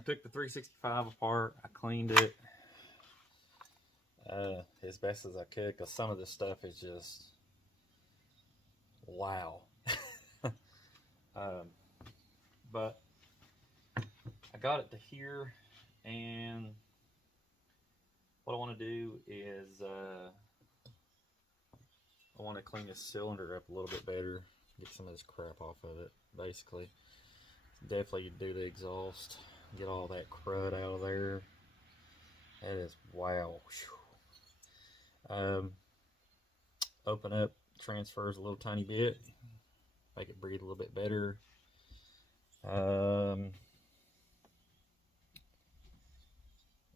I took the 365 apart. I cleaned it as best as I could, because some of this stuff is just wow. But I got it to here, and what I want to do is I want to clean this cylinder up a little bit better, get some of this crap off of it, basically. Definitely do the exhaust, get all that crud out of there. That is wow. Open up transfers a little tiny bit, make it breathe a little bit better.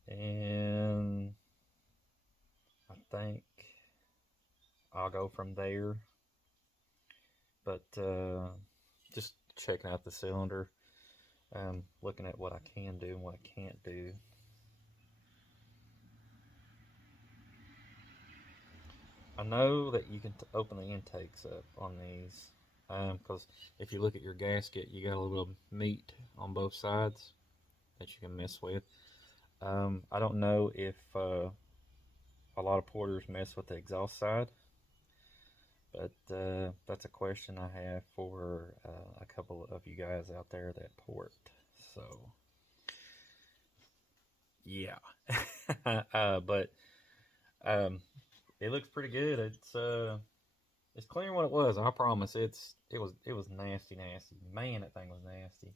And I think I'll go from there. But just checking out the cylinder, looking at what I can do and what I can't do. I know that you can open the intakes up on these, because if you look at your gasket, you got a little meat on both sides that you can mess with. I don't know if a lot of porters mess with the exhaust side, but that's a question I have for a couple of you guys out there that port. So yeah. But it looks pretty good. It's cleaner than what it was. I promise. It was nasty. Man, that thing was nasty.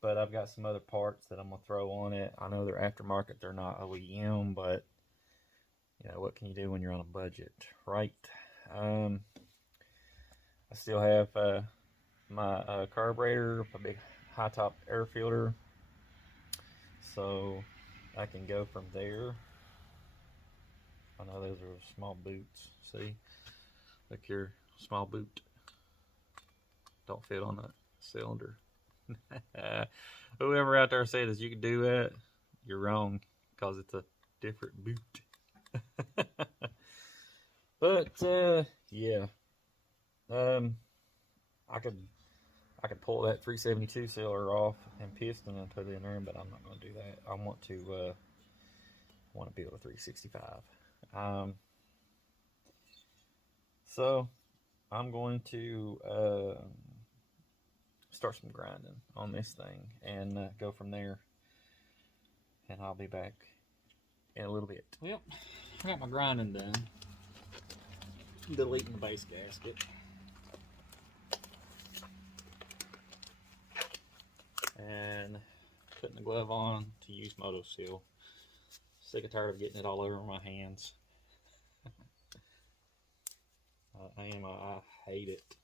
But I've got some other parts that I'm gonna throw on it. I know they're aftermarket. They're not OEM, but you know what can you do when you're on a budget, right? I still have my carburetor, a big high top air filter, so I can go from there. I know those are small boots. See, look here, small boot. Don't fit on that cylinder. Whoever out there says you can do that, you're wrong, because it's a different boot. But yeah, I could pull that 372 cylinder off and piston and put it in there, but I'm not going to do that. I want to build a 365. So I'm going to start some grinding on this thing and go from there, and I'll be back in a little bit. Yep, I got my grinding done. Deleting the base gasket. And putting the glove on to use Moto Seal. Sick and tired of getting it all over my hands. I hate it.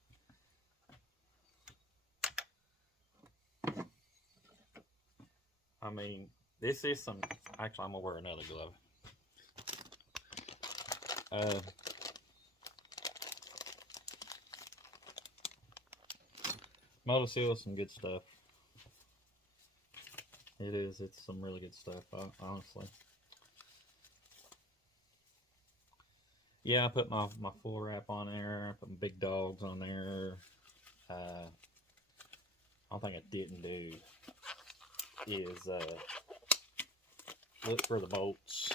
I mean, this is some. Actually, I'm gonna wear another glove. Moto Seal is some good stuff. It is. It's some really good stuff, honestly. Yeah, I put my full wrap on there. I put my big dogs on there. One thing I didn't do is look for the bolts.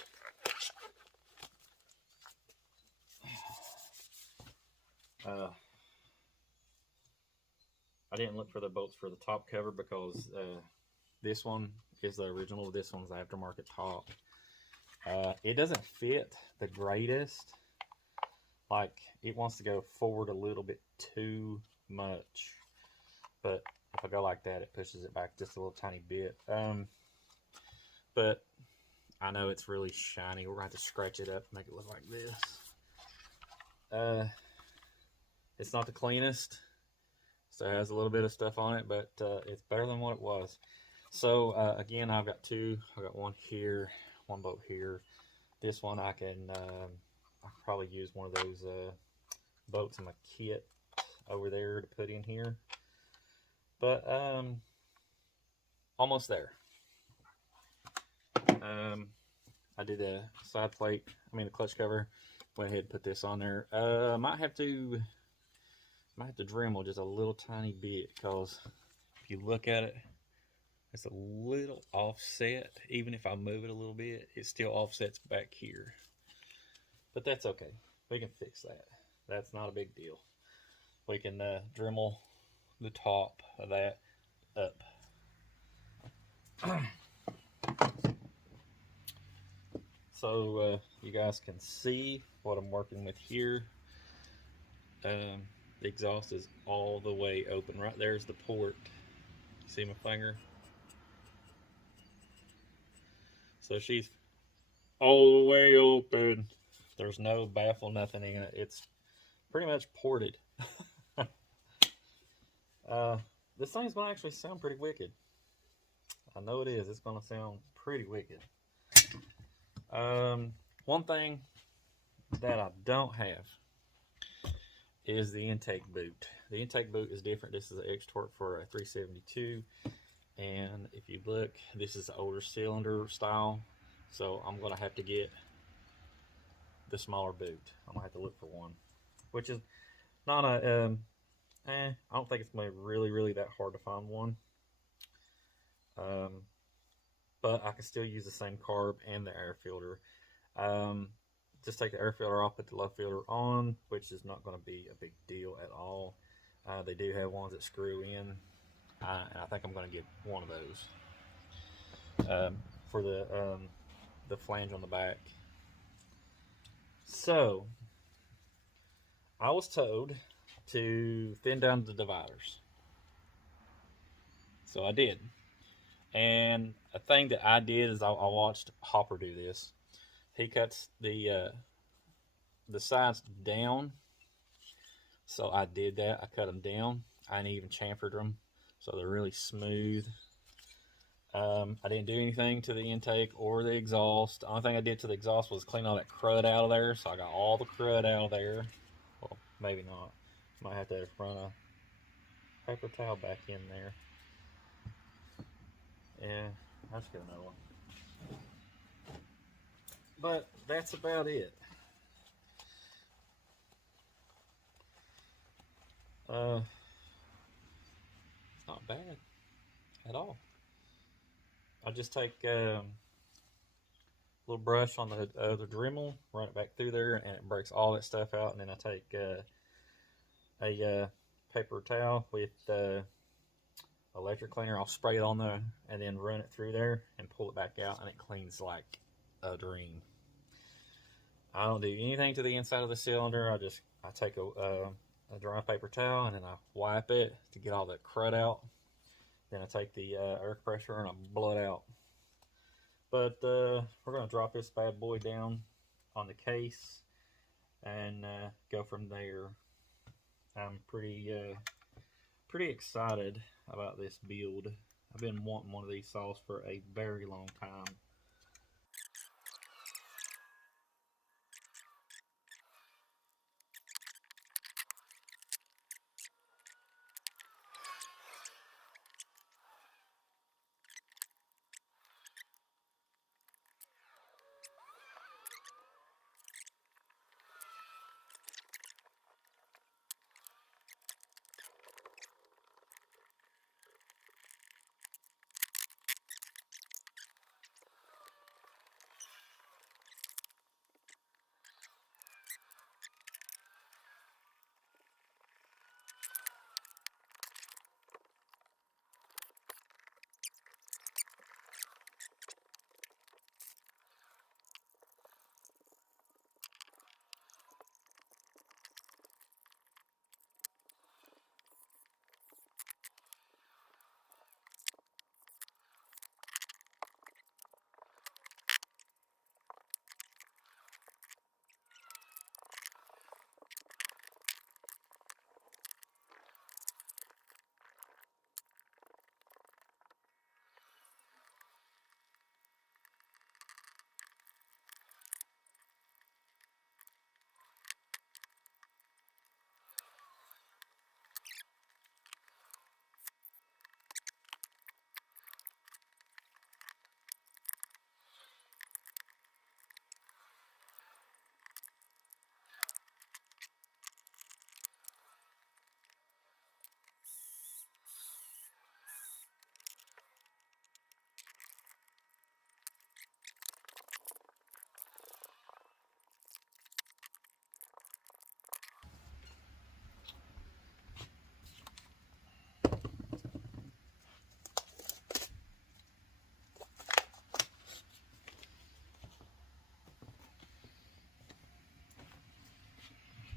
I didn't look for the bolts for the top cover, because this one is the original. This one's the aftermarket top. It doesn't fit the greatest. Like, it wants to go forward a little bit too much. But if I go like that, it pushes it back just a little tiny bit. But I know it's really shiny. We're going to have to scratch it up and make it look like this. It's not the cleanest. So it has a little bit of stuff on it, but it's better than what it was. So again, I've got two. I've got one here, one bolt here. This one I can I'll probably use one of those bolts in my kit over there to put in here. But almost there. I did the side plate, the clutch cover. Went ahead and put this on there. Might have to Dremel just a little tiny bit, because if you look at it, It's a little offset. Even if I move it a little bit, it still offsets back here. But that's okay. We can fix that. That's not a big deal. We can Dremel the top of that up. So you guys can see what I'm working with here. The exhaust is all the way open. Right there's the port. See my finger? So she's all the way open. There's no baffle, nothing in it. It's pretty much ported. This thing's gonna actually sound pretty wicked. I know it is. It's gonna sound pretty wicked. One thing that I don't have is the intake boot. The intake boot is different. This is an X-Torque for a 372, and if you look, this is the older cylinder style, so I'm gonna have to get the smaller boot. I'm gonna have to look for one, which is not a I don't think it's gonna be really that hard to find one. But I can still use the same carb and the air filter. Just take the air filter off, put the low filter on, which is not going to be a big deal at all. They do have ones that screw in, and I think I'm going to get one of those for the flange on the back. So I was told to thin down the dividers, so I did. And a thing that I did is I watched Hopper do this. He cuts the sides down, so I did that. I cut them down. I even chamfered them so they're really smooth. I didn't do anything to the intake or the exhaust. The only thing I did to the exhaust was clean all that crud out of there, so I got all the crud out of there. Well, maybe not. Might have to run a paper towel back in there. Yeah, I'll just get another one. But that's about it. It's not bad at all. I just take a little brush on the Dremel, run it back through there, and it breaks all that stuff out. And then I take a paper towel with electric cleaner. I'll spray it on there and then run it through there and pull it back out, and it cleans like a dream. I don't do anything to the inside of the cylinder. I take a dry paper towel and then I wipe it to get all that crud out. Then I take the air compressor and I blow it out. But we're going to drop this bad boy down on the case and go from there. I'm pretty excited about this build. I've been wanting one of these saws for a very long time.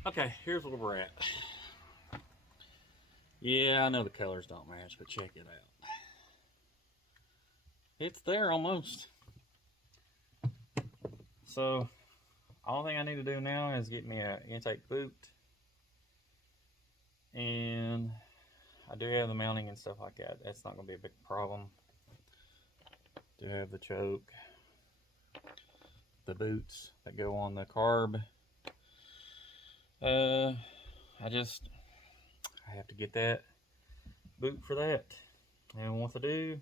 Okay, here's where we're at. Yeah, I know the colors don't match, but check it out. It's there almost. So, all thing I need to do now is get me an intake boot. And I do have the mounting and stuff like that. That's not going to be a big problem. Do have the choke, the boots that go on the carb. I have to get that boot for that. And once I do,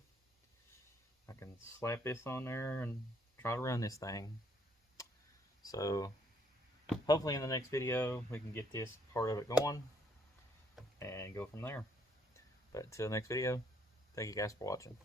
I can slap this on there and try to run this thing. So hopefully in the next video we can get this part of it going and go from there. But till the next video, thank you guys for watching.